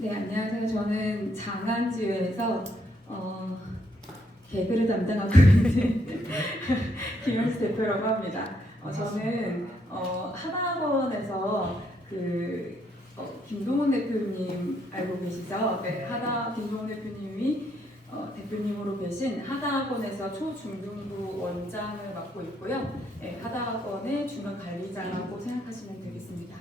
네, 안녕하세요. 저는 장안지회에서 개그를 담당하고 있는 김영수 대표라고 합니다. 저는 하나학원에서 김동훈 대표님 알고 계시죠? 네, 김동훈 대표님이 대표님으로 계신 하나학원에서 초중등부 원장을 맡고 있고요. 네, 하나학원의 중간 관리자라고 생각하시면 되겠습니다.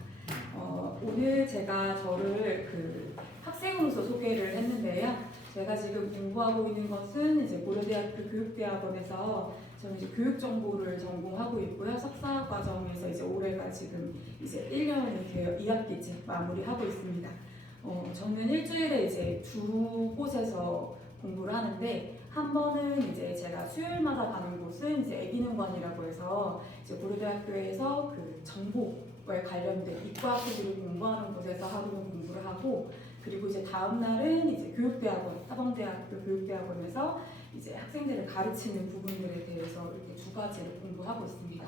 오늘 제가 저를 학생으로서 소개를 했는데요. 제가 지금 공부하고 있는 것은 이제 고려대학교 교육대학원에서 저는 이제 교육정보를 전공하고 있고요. 석사 과정에서 이제 올해가 지금 이제 1년이 되어 2학기째 마무리하고 있습니다. 저는 일주일에 이제 두 곳에서 공부를 하는데, 한 번은 이제 제가 수요일마다 가는 곳은 이제 애기능관이라고 해서 이제 고려대학교에서 정보에 관련된 이과 학부들이 공부하는 곳에서 하루는 공부를 하고, 그리고 이제 다음 날은 이제 교육대학원, 사범대학교 교육대학원에서 이제 학생들을 가르치는 부분들에 대해서 이렇게 두 가지를 공부하고 있습니다.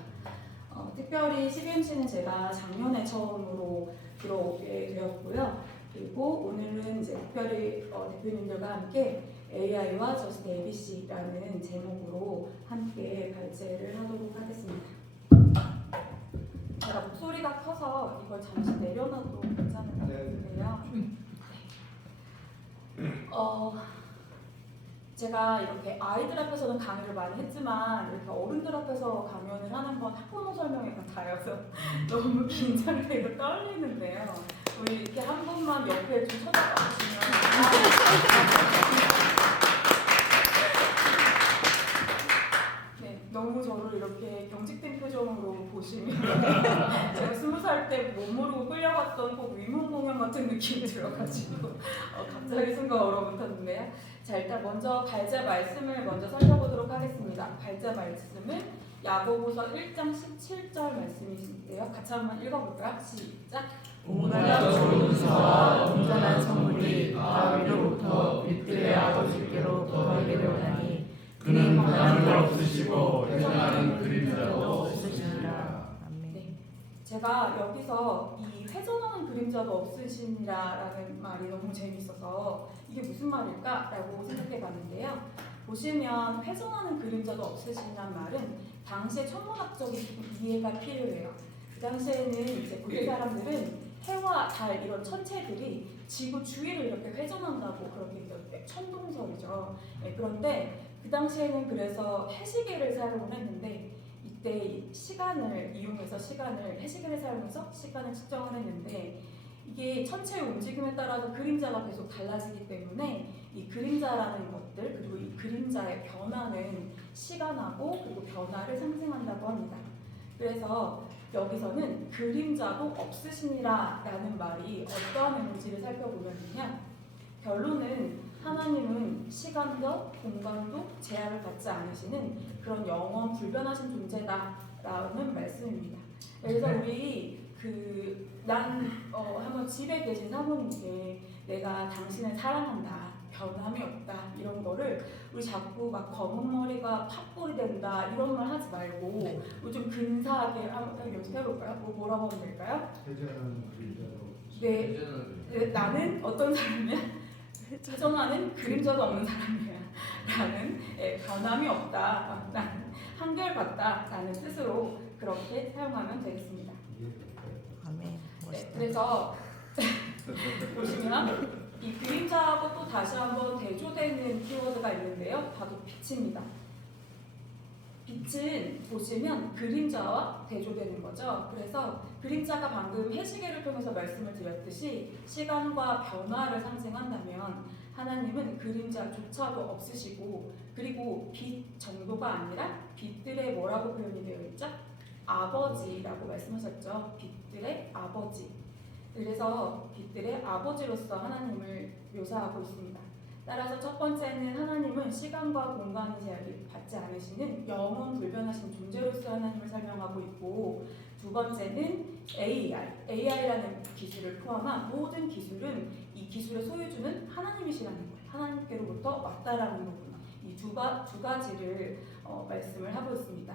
특별히 CBMC는 제가 작년에 처음으로 들어오게 되었고요. 그리고 오늘은 이제 특별히 대표님들과 함께 AI와 Just ABC라는 제목으로 함께 발제를 하도록 하겠습니다. 제가 목소리가 커서 이걸 잠시 내려놔도 괜찮은 것 같은데요. 제가 이렇게 아이들 앞에서는 강의를 많이 했지만 이렇게 어른들 앞에서 강연을 하는 건 학부모 설명회 같아서 너무 긴장되고 떨리는데요. 우리 이렇게 한 번만 옆에 좀 쳐다봐 주시면 네, 너무 저를 이렇게 경직된 표정으로 보시면 제가 20살 때 못 모르고 끌려갔던 꼭 위문 공연 같은 느낌이 들어가지고 갑자기 순간 얼어붙었는데요. 자, 일단 먼저 발제 말씀을 먼저 살펴보도록 하겠습니다. 발제 말씀은 야고보서 1장 17절 말씀이신데요. 같이 한번 읽어볼까요? 시작! 온갖 좋은 은사와 온전한 선물이 다 위로부터 빛들의 아버지께로 거하기를 그는 바람을 없으시고 회전하는 그림자도 없으시니라. 네, 제가 여기서 이 회전하는 그림자도 없으시니라라는 말이 너무 재밌어서 이게 무슨 말일까라고 생각해 봤는데요. 보시면 회전하는 그림자도 없으시니라는 말은 당시의 천문학적인 이해가 필요해요. 그 당시에는 이제 고대 사람들은 해와 달 이런 천체들이 지구 주위를 이렇게 회전한다고 그렇게 천동설이죠. 네, 그런데 그 당시에는 그래서 해시계를 사용을 했는데, 이때 시간을 이용해서 해시계를 사용해서 시간을 측정을 했는데, 이게 천체의 움직임에 따라서 그림자가 계속 달라지기 때문에 이 그림자라는 것들, 그리고 이 그림자의 변화는 시간하고 그리고 변화를 상징한다고 합니다. 그래서 여기서는 그림자도 없으시니라 라는 말이 어떠한 의미인지를 살펴보면요, 결론은 하나님은 시간도 공간도 제약을 받지 않으시는 그런 영원 불변하신 존재다라는 말씀입니다. 그래서 우리 한번 집에 계신 사모님께 내가 당신을 사랑한다, 변함이 없다, 이런 거를 우리 자꾸 막 검은 머리가 팥불이 된다 이런 말 하지 말고 우리 좀 근사하게 한번 연습해볼까요? 뭐라고 하면 될까요? 회전하는 그림자도 네, 나는 어떤 사람이야? 회전하는 그림자도 없는 사람이야 라는 변함이 없다, 나는 한결같다 라는 뜻으로 그렇게 사용하면 되겠습니다. 아멘. 네, 그래서 보시면 이 그림자하고 또 다시 한번 대조되는 키워드가 있는데요. 바로 빛입니다. 빛은 보시면 그림자와 대조되는 거죠. 그래서 그림자가 방금 해시계를 통해서 말씀을 드렸듯이 시간과 변화를 상징한다면, 하나님은 그림자조차도 없으시고, 그리고 빛 정도가 아니라 빛들의 뭐라고 표현이 되어 있죠? 아버지라고 말씀하셨죠. 빛들의 아버지. 그래서 빛들의 아버지로서 하나님을 묘사하고 있습니다. 따라서 첫 번째는 하나님은 시간과 공간의 제약을 받지 않으시는 영원 불변하신 존재로서 하나님을 설명하고 있고, 두 번째는 AI라는 기술을 포함한 모든 기술은 이 기술의 소유주는 하나님이시라는 거예요. 하나님께로부터 왔다라는 부분, 이 두 가지를 말씀을 하고 있습니다.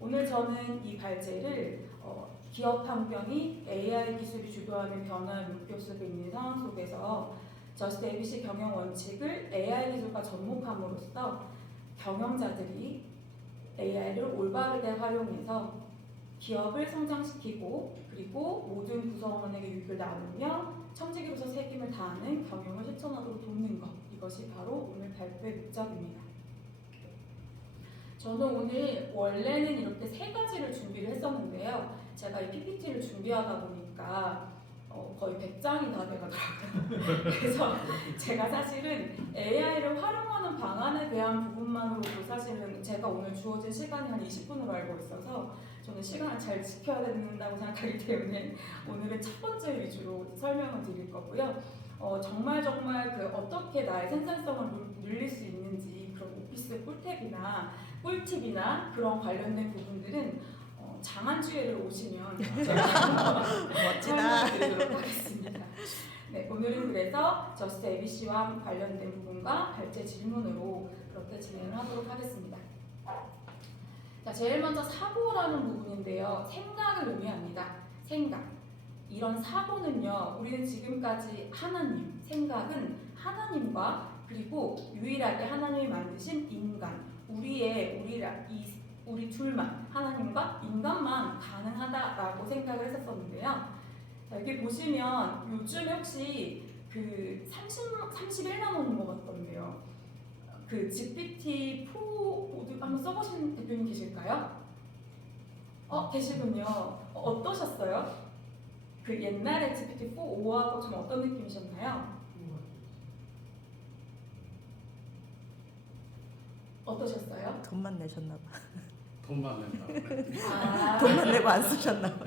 오늘 저는 이 발제를 기업 환경이 AI 기술이 주도하는 변화의 물결 속에 있는 상황 속에서 저스트 ABC 경영 원칙을 AI 기술과 접목함으로써 경영자들이 AI를 올바르게 활용해서 기업을 성장시키고 그리고 모든 구성원에게 유익을 나누며 청지기로서 책임을 다하는 경영을 실천하도록 돕는 것, 이것이 바로 오늘 발표의 목적입니다. 저는 오늘 원래는 이렇게 세 가지를 준비를 했었는데요. 제가 이 PPT를 준비하다 보니까 거의 100장이 다 돼가더라고요. 그래서 제가 사실은 AI를 활용하는 방안에 대한 부분만으로도 사실은 제가 오늘 주어진 시간이 한 20분으로 알고 있어서 저는 시간을 잘 지켜야 된다고 생각하기 때문에 오늘은 첫 번째 위주로 설명을 드릴 거고요. 정말 그 어떻게 나의 생산성을 늘릴 수 있는지 그런 오피스 꿀팁이나 그런 관련된 부분들은 장안주회를 오시면 설명드리도록 하겠습니다. 네, 오늘은 그래서 저스트 ABC와 관련된 부분과 발제 질문으로 그렇게 진행을 하도록 하겠습니다. 자, 제일 먼저 사고라는 부분인데요. 생각을 의미합니다. 생각. 이런 사고는요, 우리는 지금까지 하나님, 생각은 하나님과 그리고 유일하게 하나님이 만드신 인간, 우리 둘만, 하나님과 인간만 가능하다라고 생각을 했었는데요. 자, 여기 보시면 요즘에 혹시 그 31만 원인 것 같던데요. 그 GPT-4 모두 한번 써보신 대표님 계실까요? 계시군요. 어떠셨어요? 그 옛날에 GPT-4, 5하고 좀 어떤 느낌이셨나요? 어떠셨어요? 돈만 내셨나봐. 돈만 낸다. 돈만 내고 안 쓰셨나봐.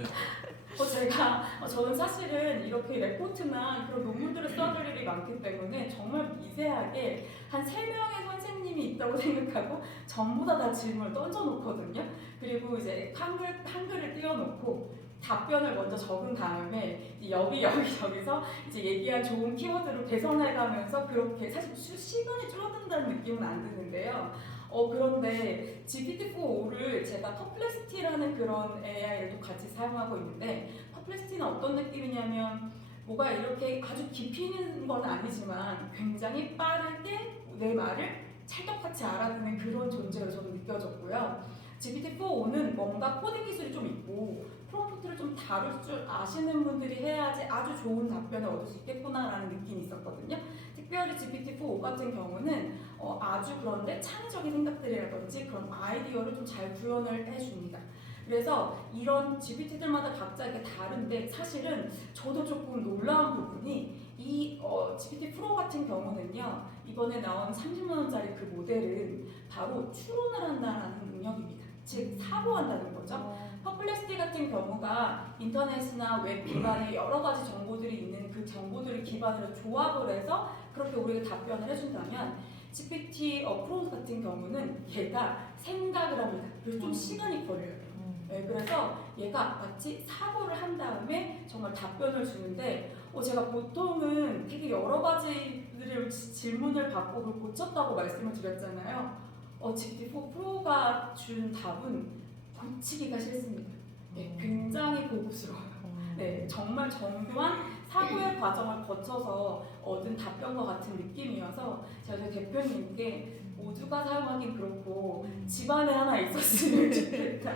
저는 사실은 이렇게 레포트나 그런 논문들을 써줄 일이 많기 때문에 정말 미세하게 한 3명의 선생님이 있다고 생각하고 전부 다 질문을 던져놓거든요. 그리고 이제 한글을 띄워놓고 답변을 먼저 적은 다음에 여기서 이제 얘기한 좋은 키워드를 배선해가면서 그렇게 사실 시간이 줄어든다는 느낌은 안 드는데요. 그런데 GPT-4를 제가 퍼플렉시티라는 그런 AI를 또 같이 사용하고 있는데 퍼플렉시티는 어떤 느낌이냐면 뭐가 이렇게 아주 깊이 있는 건 아니지만 굉장히 빠르게 내 말을 찰떡같이 알아듣는 그런 존재로 저는 느껴졌고요. GPT-4는 뭔가 코딩 기술이 좀 있고 프롬프트를 좀 다룰 줄 아시는 분들이 해야지 아주 좋은 답변을 얻을 수 있겠구나라는 느낌이 있었거든요. 특별히 GPT-4 같은 경우는 아주 그런데 창의적인 생각들이라든지 그런 아이디어를 좀 잘 구현을 해줍니다. 그래서 이런 GPT들마다 각자 이게 다른데 사실은 저도 조금 놀라운 부분이 이 GPT 프로 같은 경우는요, 이번에 나온 30만 원짜리 그 모델은 바로 추론을 한다는 능력입니다. 즉 사고한다는 거죠. 퍼플렉시티 같은 경우가 인터넷이나 웹 기반에 여러 가지 정보들이 있는 그 정보들을 기반으로 조합을 해서 그렇게 우리에게 답변을 해준다면 GPT 프로 같은 경우는 얘가 생각을 합니다. 그래서 좀 시간이 걸려요. 네, 그래서 얘가 마치 사고를 한 다음에 정말 답변을 주는데 제가 보통은 되게 여러 가지들을 질문을 받고 그걸 고쳤다고 말씀을 드렸잖아요. GPT-4 프로가 준 답은 고치기가 싫습니다. 네, 굉장히 고급스러워요. 네, 정말 정교한 사고의 과정을 거쳐서 얻은 답변과 같은 느낌이어서 제가 대표님께 모두가 사용하긴 그렇고 집안에 하나 있었으면 좋겠다.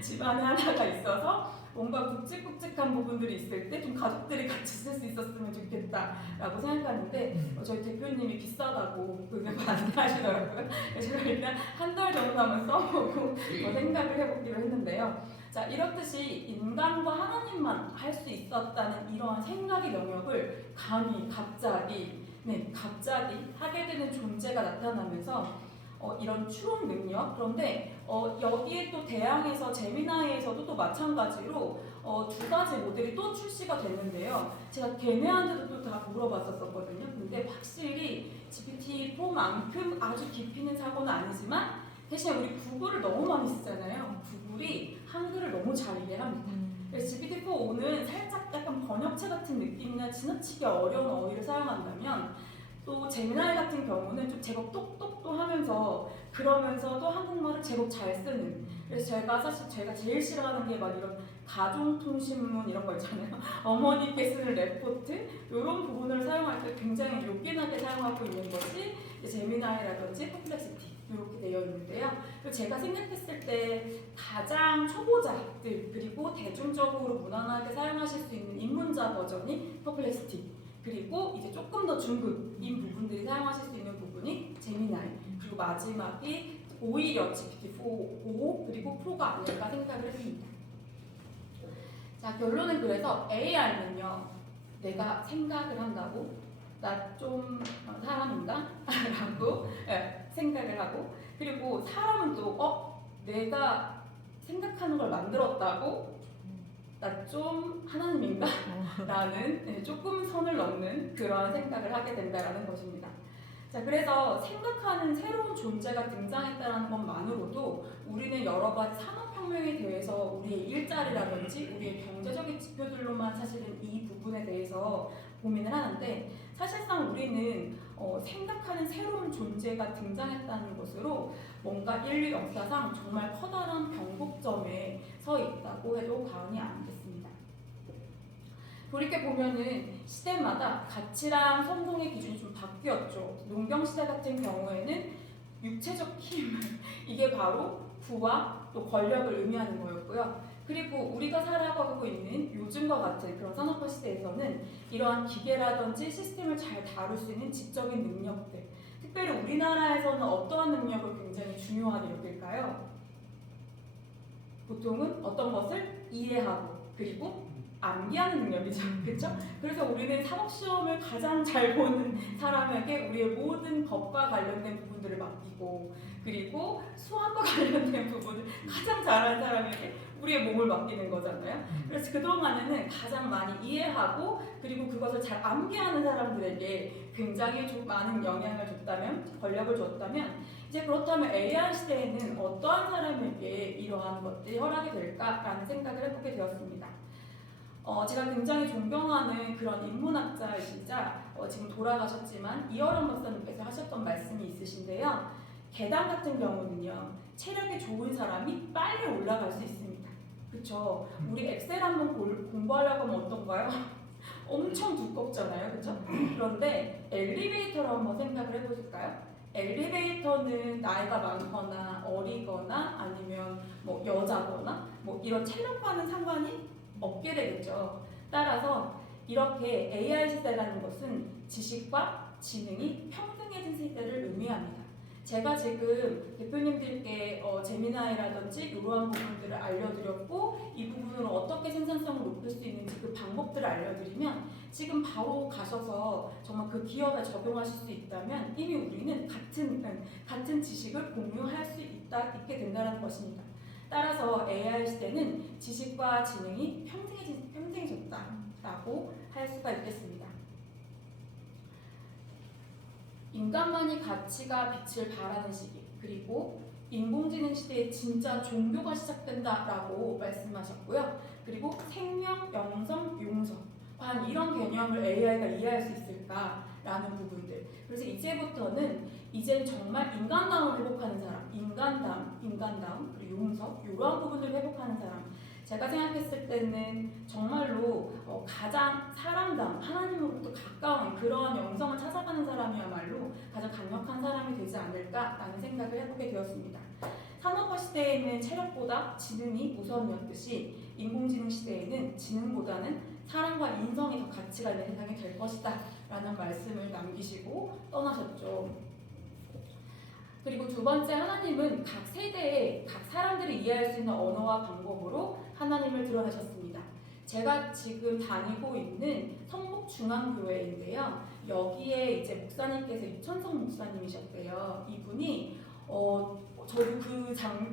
집안에 하나가 있어서 뭔가 굵직굵직한 부분들이 있을 때 좀 가족들이 같이 쓸 수 있었으면 좋겠다라고 생각하는데 저희 대표님이 비싸다고 그게 반대하시더라고요. 제가 일단 한 달 정도 한번 써보고 생각을 해보기로 했는데요. 자, 이렇듯이 인간과 하나님만 할 수 있었다는 이러한 생각의 영역을 갑자기 하게 되는 존재가 나타나면서 이런 추론 능력, 그런데 여기에 또 대항해서 제미나이에서도 또 마찬가지로 2가지 모델이 또 출시가 됐는데요. 제가 걔네한테도 또 다 물어봤었거든요. 근데 확실히 GPT-4만큼 아주 깊이 있는 사고는 아니지만 대신 우리 구글을 너무 많이 쓰잖아요. 구글이 한글을 너무 잘 이해합니다. 그래서 GPT-4는 살짝 약간 번역체 같은 느낌이나 지나치게 어려운 어휘를 사용한다면 또 제미나이 같은 경우는 좀 제법 똑똑도 하면서 그러면서도 한국말을 제법 잘 쓰는. 그래서 제가 제일 싫어하는 게 막 이런 가정통신문 이런 거 있잖아요. 어머니께 쓰는 레포트 이런 부분을 사용할 때 굉장히 요긴하게 사용하고 있는 것이 제미나이라든지 퍼플렉시티 이렇게 되어 있는데요. 그리고 제가 생각했을 때 가장 초보자들 그리고 대중적으로 무난하게 사용하실 수 있는 입문자 버전이 퍼플렉시티, 그리고 이제 조금 더 중급인 부분들이 사용하실 수 있는 부분이 제미나이, 그리고 마지막이 오히려 GPT-4 그리고 프로가 아닐까 생각을 했습니다. 자, 결론은 그래서 AI는요, 내가 생각을 한다고 나 좀 사람인가? 라고 생각을 하고, 그리고 사람은 또 내가 생각하는 걸 만들었다고 나 좀 하나님인가? 라는 조금 선을 넘는 그런 생각을 하게 된다는 것입니다. 자, 그래서 생각하는 새로운 존재가 등장했다는 것만으로도 우리는 여러 가지 산업혁명에 대해서 우리의 일자리라든지 우리의 경제적인 지표들로만 사실은 이 부분에 대해서 고민을 하는데, 사실상 우리는 생각하는 새로운 존재가 등장했다는 것으로 뭔가 인류 역사상 정말 커다란 변곡점에 서 있다고 해도 과언이 아니겠습니다. 돌이켜보면은 시대마다 가치랑 성공의 기준이 좀 바뀌었죠. 농경시대 같은 경우에는 육체적 힘, 이게 바로 부와 또 권력을 의미하는 거였고요. 그리고 우리가 살아가고 있는 요즘과 같은 그런 산업화 시대에서는 이러한 기계라든지 시스템을 잘 다룰 수 있는 지적인 능력들, 특별히 우리나라에서는 어떠한 능력을 굉장히 중요하게 여길까요? 보통은 어떤 것을 이해하고 그리고 암기하는 능력이죠. 그렇죠? 그래서 우리는 사법시험을 가장 잘 보는 사람에게 우리의 모든 법과 관련된 부분들을 맡기고, 그리고 수학과 관련된 부분을 가장 잘하는 사람에게 우리의 몸을 맡기는 거잖아요. 그래서 그동안에는 가장 많이 이해하고 그리고 그것을 잘 암기하는 사람들에게 굉장히 좀 많은 영향을 줬다면, 권력을 줬다면, 이제 그렇다면 AI 시대에는 어떠한 사람에게 이러한 것들이 허락이 될까라는 생각을 해보게 되었습니다. 제가 굉장히 존경하는 그런 인문학자이시자 지금 돌아가셨지만 이어람 박사님께서 하셨던 말씀이 있으신데요. 계단 같은 경우는요, 체력이 좋은 사람이 빨리 올라갈 수 있습니다. 그렇죠? 우리 엑셀 한번 공부하려고 하면 어떤가요? 엄청 두껍잖아요, 그렇죠? 그런데 엘리베이터를 한번 생각을 해보실까요? 엘리베이터는 나이가 많거나 어리거나 아니면 뭐 여자거나 뭐 이런 체력과는 상관이 없게 되겠죠. 따라서 이렇게 AI 시대라는 것은 지식과 지능이 평등해진 시대를 의미합니다. 제가 지금 대표님들께 제미나이라든지 이러한 부분들을 알려드렸고 이 부분으로 어떻게 생산성을 높일 수 있는지 그 방법들을 알려드리면 지금 바로 가셔서 정말 그 기업에 적용하실 수 있다면 이미 우리는 같은 지식을 공유할 수 있게 된다는 것입니다. 따라서 AI 시대는 지식과 지능이 평등해졌다라고 할 수가 있겠습니다. 인간만이 가치가 빛을 발하는 시기, 그리고 인공지능 시대에 진짜 종교가 시작된다라고 말씀하셨고요. 그리고 생명, 영성, 용서, 과연 이런 개념을 AI가 이해할 수 있을까라는 부분들. 그래서 이제부터는 정말 인간다움을 회복하는 사람, 인간다움, 그리고 용서, 이러한 부분들을 회복하는 사람. 제가 생각했을 때는 정말로 가장 사람다움, 하나님으로부터 가까운 그런 영성을 찾아가는 사람이야말로 가장 강력한 사람이 되지 않을까라는 생각을 해보게 되었습니다. 산업화 시대에는 체력보다 지능이 우선이었듯이 인공지능 시대에는 지능보다는 사랑과 인성이 더 가치가 있는 세상이 될 것이다 라는 말씀을 남기시고 떠나셨죠. 그리고 두 번째, 하나님은 각 세대에 각 사람들이 이해할 수 있는 언어와 방법으로 하나님을 드러내셨습니다. 제가 지금 다니고 있는 성목중앙교회인데요. 여기에 이제 목사님께서 이천성 목사님이셨대요. 이분이 저도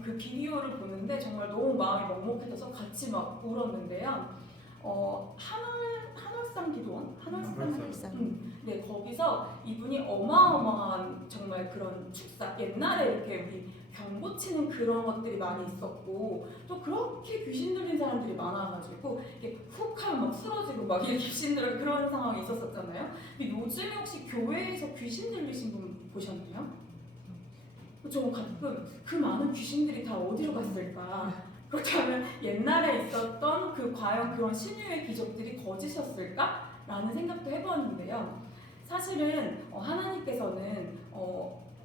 그 비디오를 보는데 정말 너무 마음이 먹먹해져서 같이 막 울었는데요. 한월상 기도원? 네, 거기서 이분이 어마어마한 정말 그런 축사, 옛날에 이렇게 우리 병 고치는 그런 것들이 많이 있었고 또 그렇게 귀신 들린 사람들이 많아가지고 이게 훅 하면 막 쓰러지고 막 이렇게 귀신 들은 그런 상황이 있었었잖아요. 근데 요즘에 혹시 교회에서 귀신 들리신 분 보셨나요? 저 가끔 그 많은 귀신들이 다 어디로 갔을까? 그렇다면 옛날에 있었던 그 과연 그런 신유의 기적들이 거짓이었을까? 라는 생각도 해보았는데요. 사실은 하나님께서는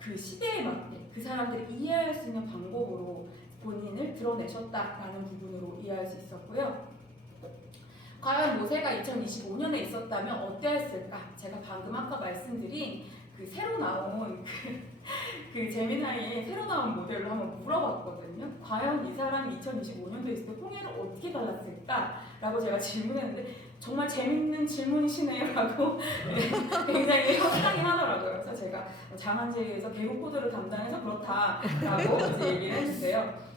그 시대에 맞게 그 사람들이 이해할 수 있는 방법으로 본인을 드러내셨다라는 부분으로 이해할 수 있었고요. 과연 모세가 2025년에 있었다면 어땠을까? 제가 방금 아까 말씀드린 그 새로 나온 그 제미나이의 새로 나온 모델로 한번 물어봤거든요. 과연 이 사람이 2025년도에 있을 때 홍해를 어떻게 갈랐을까? 라고 제가 질문했는데 정말 재밌는 질문이시네요 라고 굉장히 황당히 하더라고요. 그래서 제가 장한제에서 개국 코드를 담당해서 그렇다라고 이제 얘기를 해주세요.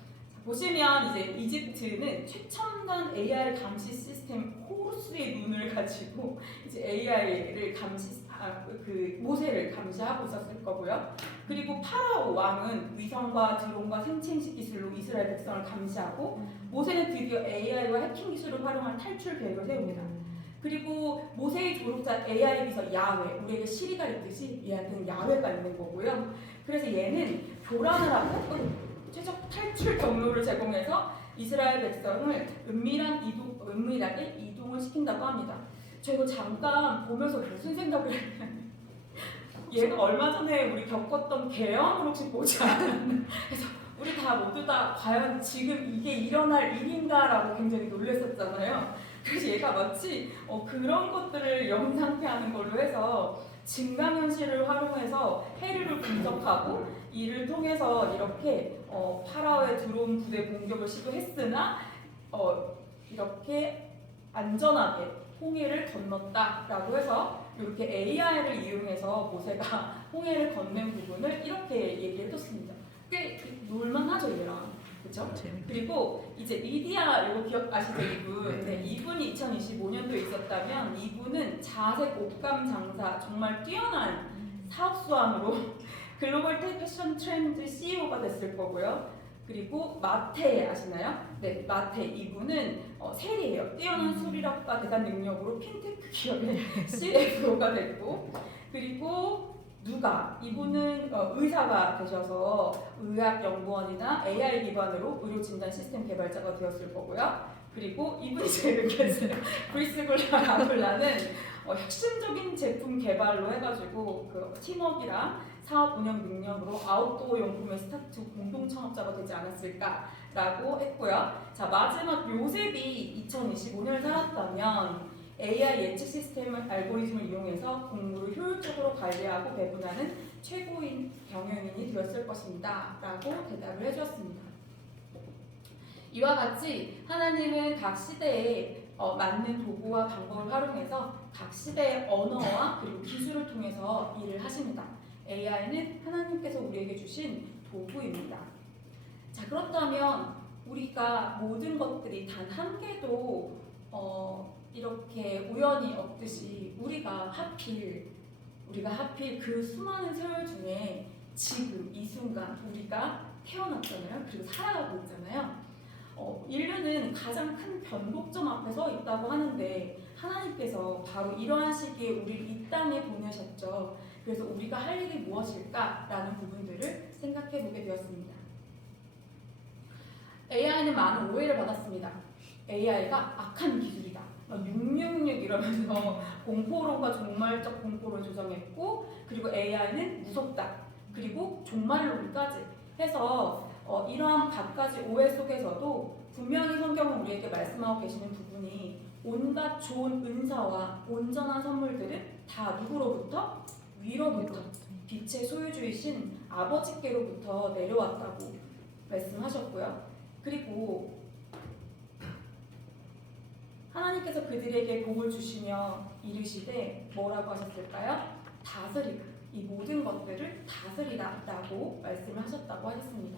보시면 이제 이집트는 최첨단 AI 감시 시스템 호루스의 눈을 가지고 이제 AI를 그 모세를 감시하고 있었을 거고요. 그리고 파라오 왕은 위성과 드론과 생체인식 기술로 이스라엘 백성을 감시하고 모세는 드디어 AI와 해킹 기술을 활용한 탈출 계획을 세웁니다. 그리고 모세의 조력자 AI 비서 야훼, 우리에게 시리 가리듯이 얘한테는 야훼가 있는 거고요. 그래서 얘는 교란을 하고 최적 탈출 경로를 제공해서 이스라엘 백성을 은밀하게 이동을 시킨다고 합니다. 저 이거 잠깐 보면서 무슨 생각을 했냐면 얘가 얼마 전에 우리 겪었던 계엄을 혹시 보지 않았나? 그래서 우리 다 모두 다 과연 지금 이게 일어날 일인가라고 굉장히 놀랐었잖아요. 그래서 얘가 마치 그런 것들을 영상화하는 걸로 해서 증강현실을 활용해서 해류를 분석하고 이를 통해서 이렇게 파라오의 드론 부대 공격을 시도했으나 이렇게 안전하게 홍해를 건넜다라고 해서 이렇게 AI를 이용해서 모세가 홍해를 건넨 부분을 이렇게 얘기해줬습니다. 꽤 놀만하죠 얘랑. 그렇죠? 그리고 이제 리디아 이거 기억아시죠 이분? 네, 이분이 2025년도에 있었다면 이분은 자색 옷감 장사 정말 뛰어난 사업수완으로 글로벌 패션 트렌드 CEO가 됐을 거고요. 그리고 마테 아시나요? 네, 마테 이분은 셀이에요. 뛰어난 수리력과 대단 능력으로 핀테크 기업의 CFO가 됐고, 그리고 누가 이분은 의사가 되셔서 의학연구원이나 AI 기반으로 의료 진단 시스템 개발자가 되었을 거고요. 그리고 이분이 제일 느꼈어요. 브리스 글라는 혁신적인 제품 개발로 해가지고 그 팀워크랑 사업 운영 능력으로 아웃도어 용품의 스타트 공동 창업자가 되지 않았을까라고 했고요. 자, 마지막 요셉이 2025년을 살았다면 AI 예측 시스템을 알고리즘을 이용해서 공부를 효율적으로 관리하고 배분하는 최고인 경영인이 되었을 것입니다. 라고 대답을 해주었습니다. 이와 같이 하나님은 각 시대에 맞는 도구와 방법을 활용해서 각 시대의 언어와 그리고 기술을 통해서 일을 하십니다. AI는 하나님께서 우리에게 주신 도구입니다. 자, 그렇다면 우리가 모든 것들이 단 한 개도 이렇게 우연히 없듯이 우리가 하필 그 수많은 세월 중에 지금 이 순간 우리가 태어났잖아요. 그리고 살아가고 있잖아요. 인류는 가장 큰 변곡점 앞에 서 있다고 하는데 하나님께서 바로 이러한 시기에 우리를 이 땅에 보내셨죠. 그래서 우리가 할 일이 무엇일까라는 부분들을 생각해 보게 되었습니다. AI는 많은 오해를 받았습니다. AI가 악한 기술이다. 666 이러면서 공포론과 종말적 공포를 조정했고, 그리고 AI는 무섭다. 그리고 종말론까지 해서 이러한 갖가지 오해 속에서도 분명히 성경은 우리에게 말씀하고 계시는 부분이 온갖 좋은 은사와 온전한 선물들은 다 누구로부터? 위로부터 빛의 소유주이신 아버지께로부터 내려왔다고 말씀하셨고요. 그리고 하나님께서 그들에게 복을 주시며 이르시되 뭐라고 하셨을까요? 다스리라. 이 모든 것들을 다스리라 라고 말씀을 하셨다고 하셨습니다.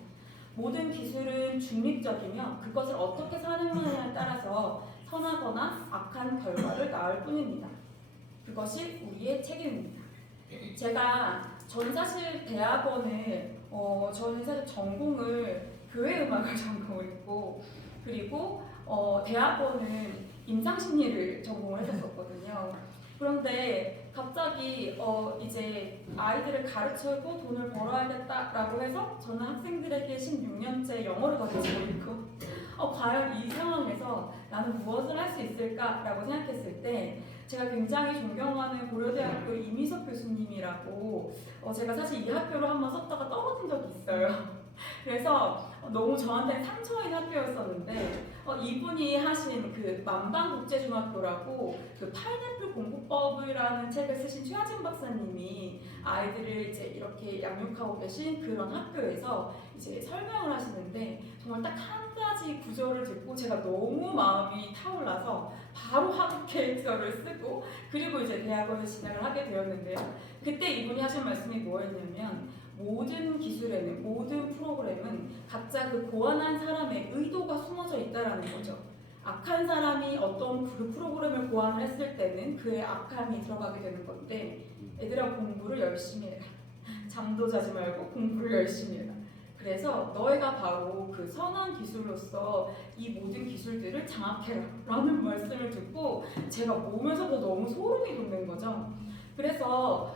모든 기술은 중립적이며 그것을 어떻게 사용하느냐에 따라서 선하거나 악한 결과를 낳을 뿐입니다. 그것이 우리의 책임입니다. 저는 사실 대학원을 저는 사실 전공을 교회 음악을 전공했고 그리고 대학원은 임상심리를 전공을 했었거든요. 그런데 갑자기 이제 아이들을 가르치고 돈을 벌어야겠다라고 해서 저는 학생들에게 16년째 영어를 가르치고 있고 과연 이 상황에서 나는 무엇을 할 수 있을까라고 생각했을 때 제가 굉장히 존경하는 고려대학교 이미석 교수님이라고 제가 사실 이 학교를 한번 썼다가 떨어진 적이 있어요. 그래서 너무 저한테는 상처인 학교였었는데 이분이 하신 그 만방국제중학교라고 그 파인애플 공부법이라는 책을 쓰신 최하진 박사님이 아이들을 이제 이렇게 양육하고 계신 그런 학교에서 이제 설명을 하시는데 정말 딱 한 가지 구절을 듣고 제가 너무 마음이 타올라서 바로 학업 계획서를 쓰고 그리고 이제 대학원에 진학을 하게 되었는데요. 그때 이분이 하신 말씀이 뭐였냐면 모든 기술에는 모든 프로그램은 각자 그 고안한 사람의 의도가 숨어져 있다라는 거죠. 악한 사람이 어떤 그 프로그램을 고안을 했을 때는 그의 악함이 들어가게 되는 건데 얘들아 공부를 열심히 해라. 잠도 자지 말고 공부를 열심히 해라. 그래서 너희가 바로 그 선한 기술로서 이 모든 기술들을 장악해라 라는 말씀을 듣고 제가 보면서도 너무 소름이 돋는 거죠. 그래서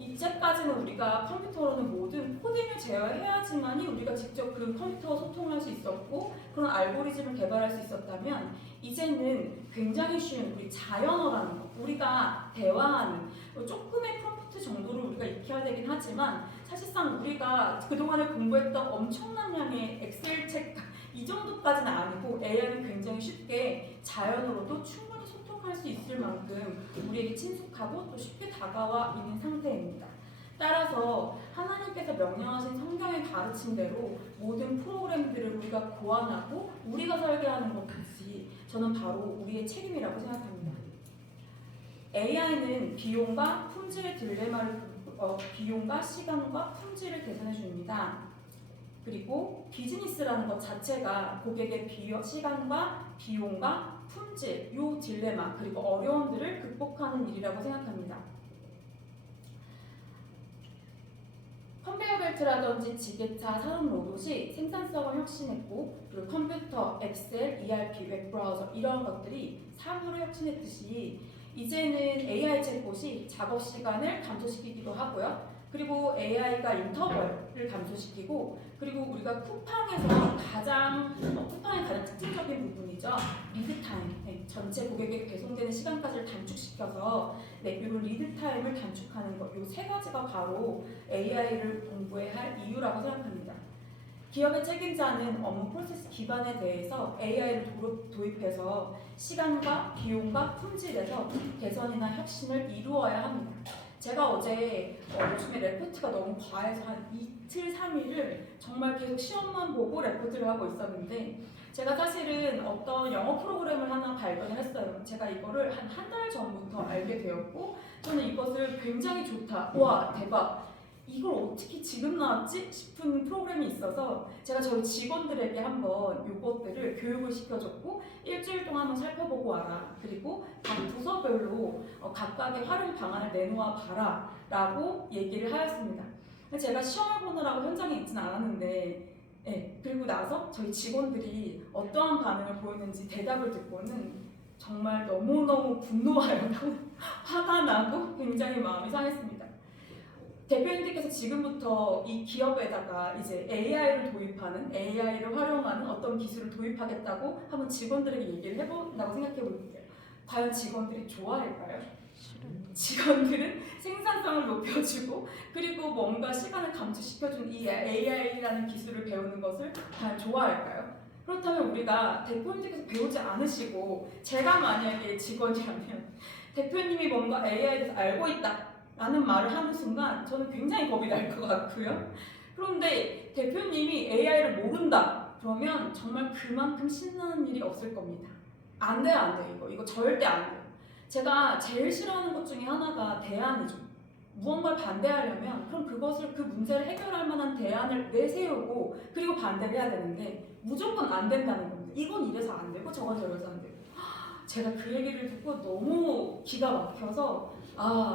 이제까지는 우리가 컴퓨터로는 모든 코딩을 제어해야지만이 우리가 직접 그 컴퓨터와 소통할 수 있었고 그런 알고리즘을 개발할 수 있었다면 이제는 굉장히 쉬운 우리 자연어라는 거 우리가 대화하는 조금의 프롬프트 정도를 우리가 익혀야 되긴 하지만 사실상 우리가 그동안에 공부했던 엄청난 양의 엑셀 책 이 정도까지는 아니고 AI는 굉장히 쉽게 자연어로도 충분히 소통할 수 있을 만큼 우리에게 친숙하고 또 쉽게 다가와 있는 상태입니다. 따라서 하나님께서 명령하신 성경의 가르침대로 모든 프로그램들을 우리가 고안하고 우리가 설계하는 것이 저는 바로 우리의 책임이라고 생각합니다. AI는 비용과 품질의 딜레마를 비용과 시간과 품질을 계산해 줍니다. 그리고 비즈니스라는 것 자체가 고객의 시간과 비용과 품질, 요 딜레마 그리고 어려움들을 극복하는 일이라고 생각합니다. 컨베이어 벨트라든지 지게차, 산업 로봇이 생산성을 혁신했고 그리고 컴퓨터, 엑셀, ERP, 웹브라우저 이런 것들이 사물을 혁신했듯이 이제는 AI 챗봇이 작업 시간을 감소시키기도 하고요. 그리고 AI가 인터벌을 감소시키고 그리고 우리가 쿠팡의 가장 특징적인 부분이죠. 리드타임, 전체 고객에게 배송되는 시간까지를 단축시켜서 요 리드타임을 단축하는 것, 요 세 가지가 바로 AI를 공부해야 할 이유라고 생각합니다. 기업의 책임자는 업무 프로세스 기반에 대해서 AI를 도입해서 시간과 비용과 품질에서 개선이나 혁신을 이루어야 합니다. 제가 어제 요즘에 레포트가 너무 과해서 한 이틀, 3일을 정말 계속 시험만 보고 레포트를 하고 있었는데 제가 사실은 어떤 영어 프로그램을 하나 발견을 했어요. 제가 이거를 한 달 전부터 알게 되었고 저는 이것을 굉장히 좋다, 와 대박, 이걸 어떻게 지금 나왔지? 싶은 프로그램이 있어서 제가 저희 직원들에게 한번 이것들을 교육을 시켜줬고 일주일 동안 한번 살펴보고 와라. 그리고 각 부서별로 각각의 활용 방안을 내놓아 봐라 라고 얘기를 하였습니다. 제가 시험을 보느라고 현장에 있지는 않았는데 그리고 나서 저희 직원들이 어떠한 반응을 보였는지 대답을 듣고는 정말 너무너무 분노하였고 화가 나고 굉장히 마음이 상했습니다. 대표님들께서 지금부터 이 기업에다가 이제 AI를 도입하는, AI를 활용하는 어떤 기술을 도입하겠다고 한번 직원들에게 얘기를 해본다고 생각해 볼게요. 과연 직원들이 좋아할까요? 직원들은 생산성을 높여주고 그리고 뭔가 시간을 감축시켜준 이 AI라는 기술을 배우는 것을 과연 좋아할까요? 그렇다면 우리가 대표님들께서 배우지 않으시고 제가 만약에 직원이라면 대표님이 뭔가 AI에 대해서 알고 있다 라는 말을 하는 순간 저는 굉장히 겁이 날 것 같고요. 그런데 대표님이 AI를 모른다 그러면 정말 그만큼 신나는 일이 없을 겁니다. 안 돼요, 안 돼요. 이거 절대 안 돼요. 제가 제일 싫어하는 것 중에 하나가 대안이죠. 무언가를 반대하려면 그럼 그것을 그 문제를 해결할 만한 대안을 내세우고 그리고 반대를 해야 되는데 무조건 안 된다는 겁니다. 이건 이래서 안 되고 저건 저래서 안 되고. 제가 그 얘기를 듣고 너무 기가 막혀서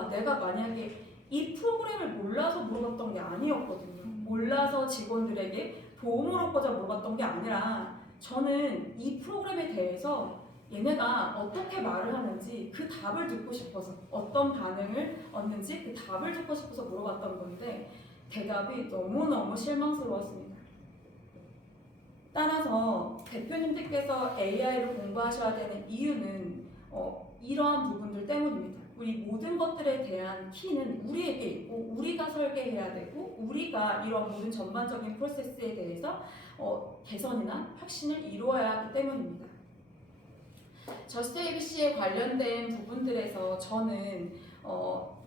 내가 만약에 이 프로그램을 몰라서 물어봤던 게 아니었거든요. 몰라서 직원들에게 도움을 얻고자 물어봤던 게 아니라 저는 이 프로그램에 대해서 얘네가 어떻게 말을 하는지 그 답을 듣고 싶어서 어떤 반응을 얻는지 그 답을 듣고 싶어서 물어봤던 건데 대답이 너무너무 실망스러웠습니다. 따라서 대표님들께서 AI를 공부하셔야 되는 이유는 이러한 부분들 때문입니다. 우리 모든 것들에 대한 키는 우리에게 있고 우리가 설계해야 되고 우리가 이런 모든 전반적인 프로세스에 대해서 개선이나 혁신을 이루어야 하기 때문입니다. 저스트 ABC에 관련된 부분들에서 저는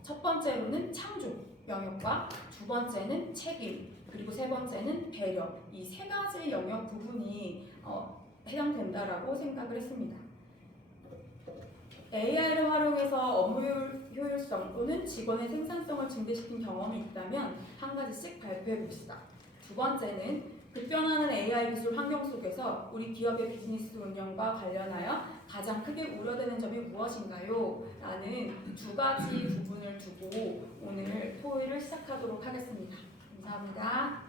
첫 번째로는 창조 영역과 두 번째는 책임 그리고 세 번째는 배려 이 세 가지 영역 부분이 해당된다라고 생각을 했습니다. AI를 활용해서 업무 효율성 또는 직원의 생산성을 증대시킨 경험이 있다면 한 가지씩 발표해 봅시다. 두 번째는 급변하는 AI 기술 환경 속에서 우리 기업의 비즈니스 운영과 관련하여 가장 크게 우려되는 점이 무엇인가요? 라는 두 가지 부분을 두고 오늘 토의를 시작하도록 하겠습니다. 감사합니다.